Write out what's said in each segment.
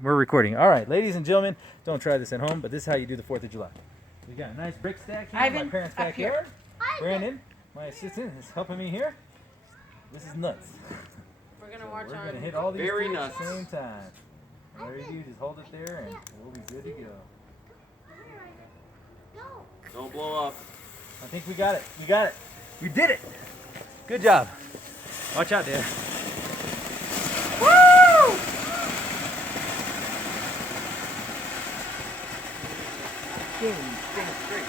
We're recording. All right, ladies and gentlemen, don't try this at home, but this is how you do the 4th of July. We got a nice brick stack here in my parents' backyard. Brandon, my assistant, is helping me here. This is nuts. We're gonna watch We're gonna hit all these Very things nuts. at the same time. All you do, just hold it there, and we'll be good to go. Don't blow up. I think we got it. We got it. We did it. Good job. Watch out, Dad. Woo! Staying straight.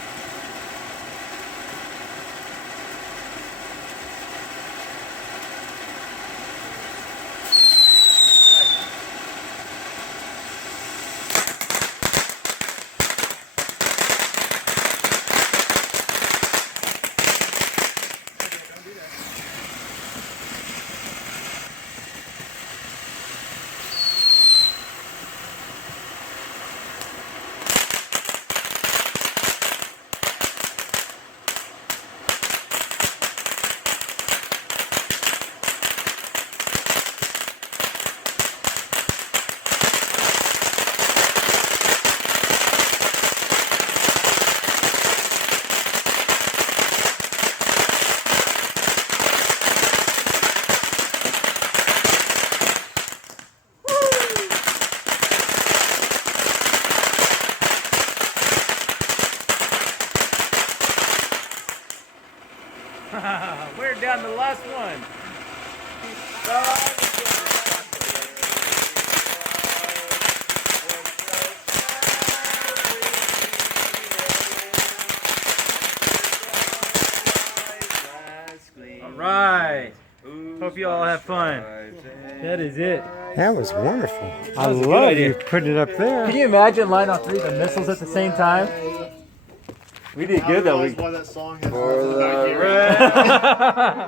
We're down to the last one. All right. Hope you all have fun. That is it. That was wonderful. I was a good love idea. you putting it up there. Can you imagine lighting off 3 of the missiles at the same time? We did good though. Why that song has For the nothing about you.